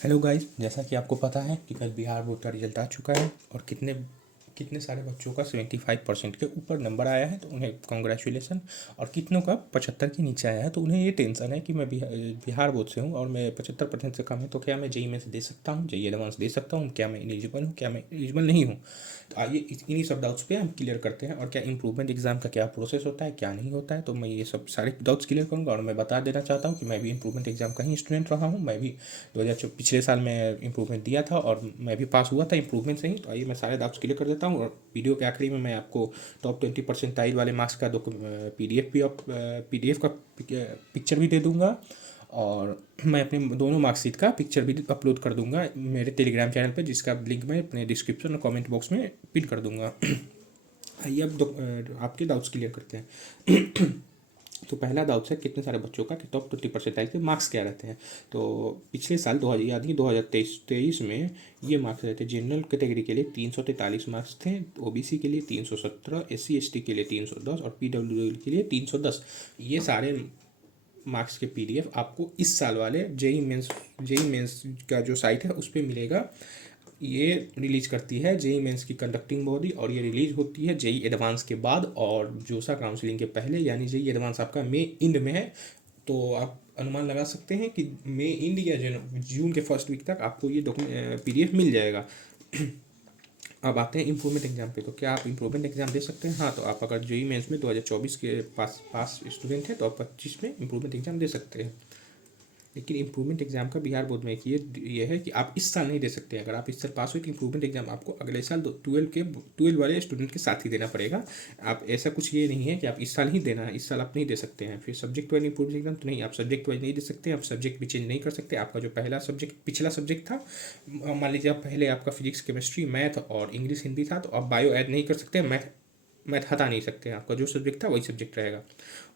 Hello guys, जैसा कि आपको पता है कि कल बिहार बोर्ड का रिजल्ट आ चुका है और कितने कितने सारे बच्चों का 75% के ऊपर नंबर आया है, तो उन्हें कॉन्ग्रेचुलेसन। और कितनों का 75 के नीचे आया है, तो उन्हें ये टेंशन है कि मैं बिहार बोर्ड से हूँ और मैं 75% से कम है, तो क्या मैं जेई में से दे सकता हूँ, जेई एडवांस दे सकता हूँ, क्या मैं एलिजिबल हूँ, क्या मैं एलिजिबल नहीं हूँ। तो आइए इन्हीं सब डाउट्स पे हम क्लियर करते हैं, और क्या इंप्रूवमेंट एग्जाम का क्या प्रोसेस होता है, क्या नहीं होता है। तो मैं ये सब सारे डाउट्स क्लियर करूँगा, और मैं बता देना चाहता हूँ कि मैं भी इंप्रूवमेंट एग्जाम का ही स्टूडेंट रहा हूँ। मैं भी 2000 पिछले साल में इंप्रूवमेंट दिया था और मैं भी पास हुआ था इंप्रूवमेंट से ही। तो आइए मैं सारे डाउट्स क्लियर कर देता हूँ, और वीडियो के आखिरी में मैं आपको टॉप 20% वाले मार्क्स का पीडीएफ का पिक्चर भी दे दूंगा, और मैं अपने दोनों मार्कशीट का पिक्चर भी अपलोड कर दूंगा मेरे टेलीग्राम चैनल पर, जिसका लिंक मैं अपने डिस्क्रिप्शन और कमेंट बॉक्स में पिन कर दूंगा। आइए अब आपके डाउट्स क्लियर करते हैं। तो पहला डाउट है कितने सारे बच्चों का कि टॉप 20% के मार्क्स क्या रहते हैं। तो पिछले साल 2000 याद ही 2023 में ये मार्क्स रहते हैं। जनरल कैटेगरी के लिए 343 मार्क्स थे, ओबीसी के लिए 317, एससी एसटी के लिए 310 और पीडब्ल्यूडी के लिए 310। ये सारे मार्क्स के पीडीएफ आपको इस साल वाले जेई मेंस का जो साइट है उस पर मिलेगा। ये रिलीज करती है जेई मेंस की कंडक्टिंग बॉडी, और ये रिलीज होती है जेई एडवांस के बाद और जोसा काउंसलिंग के पहले, यानी जेई एडवांस आपका मई इंड में है। तो आप अनुमान लगा सकते हैं कि मई इंड या जून के फर्स्ट वीक तक आपको ये डॉक्यूमेंट पीडीएफ मिल जाएगा। अब आते हैं इम्प्रूवमेंट एग्जाम पे। तो क्या आप इम्प्रूवमेंट एग्जाम दे सकते हैं? हाँ, तो आप अगर जेई मेंस में 2024 के पास स्टूडेंट हैं तो आप 25 में इम्प्रूवमेंट एग्जाम दे सकते हैं। लेकिन इंप्रूवमेंट एग्जाम का बिहार बोर्ड में एक ये है कि आप इस साल नहीं दे सकते। अगर आप इस साल पास हुए तो इंप्रूवमेंट एग्जाम आपको अगले साल 12 वाले स्टूडेंट के साथ ही देना पड़ेगा। आप ऐसा कुछ ये नहीं है कि आप इस साल ही देना है, इस साल आप नहीं दे सकते हैं। फिर सब्जेक्ट वाइज इंप्रूवमेंट एग्जाम तो नहीं, आप सब्जेक्ट वाइज नहीं दे सकते, आप सब्जेक्ट भी चेंज नहीं कर सकते। आपका जो पहला सब्जेक्ट पिछला सब्जेक्ट था, मान लीजिए आप पहले आपका फिजिक्स केमिस्ट्री मैथ और इंग्लिश हिंदी था, तो आप बायो ऐड नहीं कर सकते, मैथ मैथ हटा नहीं सकते हैं। आपका जो सब्जेक्ट था वही सब्जेक्ट रहेगा।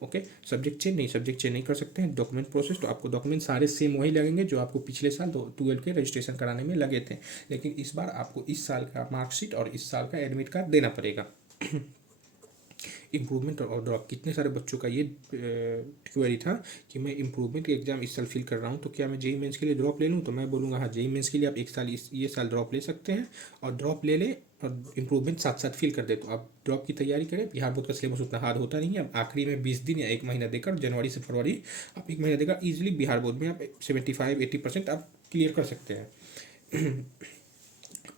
ओके, सब्जेक्ट चेंज नहीं कर सकते हैं। डॉक्यूमेंट प्रोसेस, तो आपको डॉक्यूमेंट सारे सेम वही लगेंगे जो आपको पिछले साल 12 के रजिस्ट्रेशन कराने में लगे थे। लेकिन इस बार आपको इस साल का मार्कशीट और इस साल का एडमिट कार्ड देना पड़ेगा। इम्प्रूवमेंट और ड्रॉप, कितने सारे बच्चों का ये क्वेरी था कि मैं इम्प्रूवमेंट एग्जाम इस साल फिल कर रहा हूँ, तो क्या मैं जेई मेंस के लिए ड्रॉप ले लूँ? तो मैं बोलूँगा हाँ, जेई मेंस के लिए आप एक साल ये साल ड्रॉप ले सकते हैं, और ड्रॉप ले लें और इम्प्रूवमेंट साथ साथ फिल कर दे। तो आप ड्रॉप की तैयारी करें। बिहार बोर्ड का सिलेबस उतना हार्ड होता नहीं है। आप आखिरी में 20 दिन या एक महीना देकर, जनवरी से फरवरी आप एक महीना देकर ईजिली बिहार बोर्ड में आप 75-80% आप क्लियर कर सकते हैं।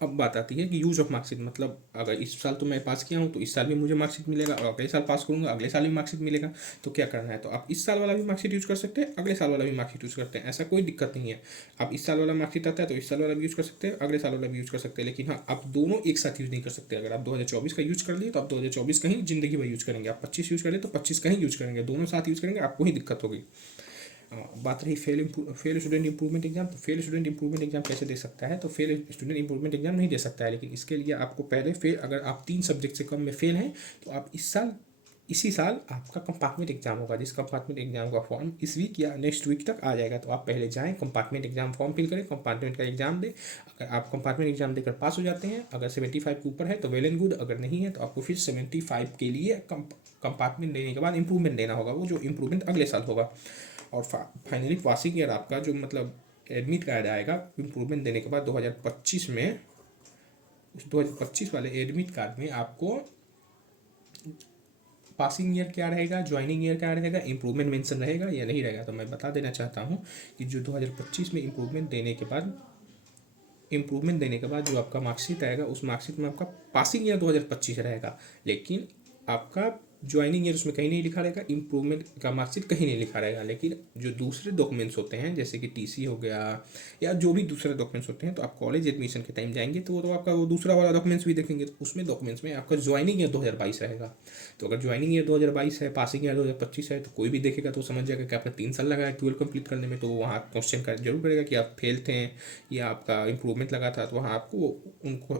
अब बात आती है कि यूज ऑफ मार्कशीट, मतलब अगर इस साल तो मैं पास किया हूँ तो इस साल भी मुझे मार्कशीट मिलेगा, और अगले साल पास करूँगा अगले साल भी मार्कशीट मिलेगा। तो क्या करना है? तो आप इस साल वाला भी मार्कशीट यूज कर सकते हैं, अगले साल वाला भी मार्कशीट यूज करते हैं, ऐसा कोई दिक्कत नहीं है। आप इस साल वाला मार्कशीट आता है तो इस साल वाला भी यूज कर सकते हैं, अगले साल वाला भी यूज कर सकते हैं। लेकिन हाँ, आप दोनों एक साथ यूज नहीं कर सकते। अगर आप 2024 का यूज कर लिए तो आप 2024 का ही जिंदगी भर यूज करेंगे, आप 25 यूज करें तो 25 का ही यूज करेंगे, दोनों साथ यूज करेंगे, आपको ही दिक्कत होगी। बात रही फेल स्टूडेंट इंप्रूवमेंट एग्जाम। तो फेल स्टूडेंट इंप्रूवमेंट एग्जाम कैसे दे सकता है? तो फेल स्टूडेंट इंप्रूवमेंट एग्जाम नहीं दे सकता है, लेकिन इसके लिए आपको पहले फेल, अगर आप 3 सब्जेक्ट से कम में फेल हैं तो आप इसी साल आपका कंपार्टमेंट एग्जाम होगा, जिस कंपार्टमेंट एग्जाम का फॉर्म इस वीक या नेक्स्ट वीक तक आ जाएगा। तो आप पहले जाएं, कंपार्टमेंट एग्जाम फॉर्म फिल करें, कंपार्टमेंट का एग्जाम दें। अगर आप कंपार्टमेंट एग्जाम देकर पास हो जाते हैं, अगर 75 के ऊपर है तो वेल एंड गुड, अगर नहीं है तो आपको फिर 75 के लिए कंपार्टमेंट देने के बाद इंप्रूवमेंट देना होगा, वो जो इंप्रूवमेंट अगले साल होगा। और फाइनली पासिंग ईयर आपका जो मतलब एडमिट कार्ड आएगा इम्प्रूवमेंट देने के बाद 2025 में, उस 2025 वाले एडमिट कार्ड में आपको पासिंग ईयर क्या रहेगा, ज्वाइनिंग ईयर क्या रहेगा, इंप्रूवमेंट मेंशन रहेगा या नहीं रहेगा। तो मैं बता देना चाहता हूँ कि जो 2025 में इम्प्रूवमेंट देने के बाद जो आपका मार्कशीट आएगा, उस मार्कशीट में आपका पासिंग ईयर 2025 रहेगा, लेकिन आपका ज्वाइनिंग ईयर उसमें कहीं नहीं लिखा रहेगा, इंप्रूवमेंट का मार्कशीट कहीं नहीं लिखा रहेगा। लेकिन जो दूसरे डॉक्यूमेंट्स होते हैं, जैसे कि टीसी हो गया या जो भी दूसरे डॉक्यूमेंट्स होते हैं, तो आप कॉलेज एडमिशन के टाइम जाएंगे तो वो तो आपका वो दूसरा वाला डॉक्यूमेंट्स भी देखेंगे, तो उसमें डॉक्यूमेंट्स में आपका ज्वाइनिंग ईयर 2022 रहेगा। तो अगर ज्वाइनिंग ईयर 2022 है, पासिंग ईयर 2025 है, तो कोई भी देखेगा तो समझ जाएगा कि आपने 3 साल लगाया 12 कंप्लीट करने में। तो वहाँ क्वेश्चन का जरूर करेगा कि आप फेल थे या आपका इंप्रूवमेंट लगा था, तो वहाँ आपको उनको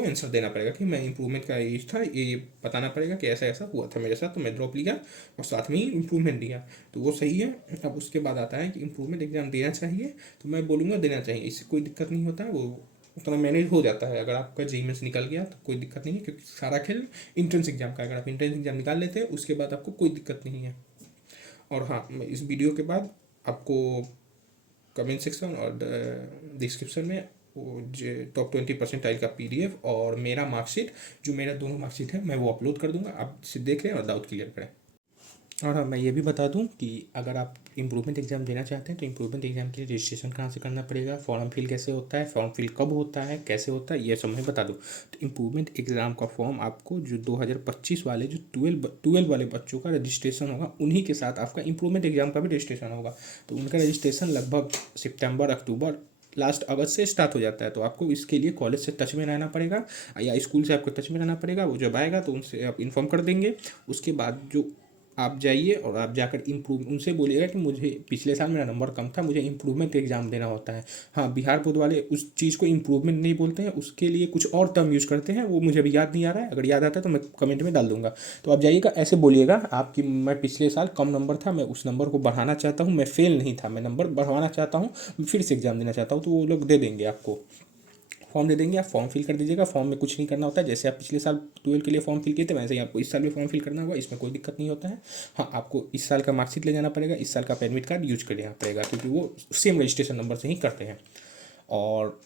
आंसर देना पड़ेगा कि मैं इंप्रूवमेंट का एज था, ये बताना पड़ेगा कि ऐसा ऐसा हुआ था मेरे साथ, तो मैं ड्रॉप लिया और साथ में ही इंप्रूवमेंट दिया, तो वो सही है। अब उसके बाद आता है कि इंप्रूवमेंट एग्जाम देना चाहिए, तो मैं बोलूँगा देना चाहिए, इससे कोई दिक्कत नहीं होता है, वो उतना मैनेज हो जाता है। अगर आपका जेई में से निकल गया तो कोई दिक्कत नहीं है, क्योंकि सारा खेल इंट्रेंस एग्जाम का है। अगर आप इंट्रेंस एग्जाम निकाल लेते हैं उसके बाद आपको कोई दिक्कत नहीं है। और हाँ, मैं इस वीडियो के बाद आपको कमेंट सेक्शन और डिस्क्रिप्शन में वो जो टॉप 20 परसेंटाइल का PDF और मेरा मार्कशीट, जो मेरा दोनों मार्कशीट है, मैं वो अपलोड कर दूंगा। आप सिर्फ देख लें और डाउट क्लियर करें। और हाँ, मैं ये भी बता दूं कि अगर आप इम्प्रूवमेंट एग्ज़ाम देना चाहते हैं तो इम्प्रूवमेंट एग्ज़ाम के लिए रजिस्ट्रेशन कहाँ से करना पड़ेगा, फॉर्म फिल कैसे होता है, फॉर्म फिल कब होता है, कैसे होता है, ये सब मैं बता दूं। तो इम्प्रूवमेंट एग्ज़ाम का फॉर्म आपको जो 2025 वाले जो 12 वाले बच्चों का रजिस्ट्रेशन होगा, उन्हीं के साथ आपका इम्प्रूवमेंट एग्ज़ाम का भी रजिस्ट्रेशन होगा। तो उनका रजिस्ट्रेशन लगभग सितंबर अक्टूबर लास्ट अगस्त से स्टार्ट हो जाता है। तो आपको इसके लिए कॉलेज से टच में रहना पड़ेगा या स्कूल से आपको टच में रहना पड़ेगा। वो जब आएगा तो उनसे आप इन्फॉर्म कर देंगे। उसके बाद जो आप जाइए और आप जाकर इम्प्रूव उनसे बोलिएगा कि मुझे पिछले साल मेरा नंबर कम था, मुझे इम्प्रूवमेंट एग्ज़ाम देना होता है। हाँ, बिहार बोर्ड वाले उस चीज़ को इम्प्रूवमेंट नहीं बोलते हैं, उसके लिए कुछ और टर्म यूज़ करते हैं, वो मुझे अभी याद नहीं आ रहा है। अगर याद आता है तो मैं कमेंट में डाल दूंगा। तो आप जाइएगा, ऐसे बोलिएगा आपकी मैं पिछले साल कम नंबर था, मैं उस नंबर को बढ़ाना चाहता हूँ, मैं फेल नहीं था, मैं नंबर बढ़वाना चाहता हूँ, फिर से एग्ज़ाम देना चाहता हूँ। तो वो लोग दे देंगे आपको, फॉर्म दे देंगे। आप फॉर्म फिल कर दीजिएगा। फॉर्म में कुछ नहीं करना होता है, जैसे आप पिछले साल 12 के लिए फॉर्म फिल किए थे वैसे ही आपको इस साल भी फॉर्म फिल करना होगा। इसमें कोई दिक्कत नहीं होता है। हाँ, आपको इस साल का मार्कशीट ले जाना पड़ेगा, इस साल का एडमिट कार्ड यूज कर लेना पड़ेगा, क्योंकि वो सेम रजिस्ट्रेशन नंबर से ही करते हैं। और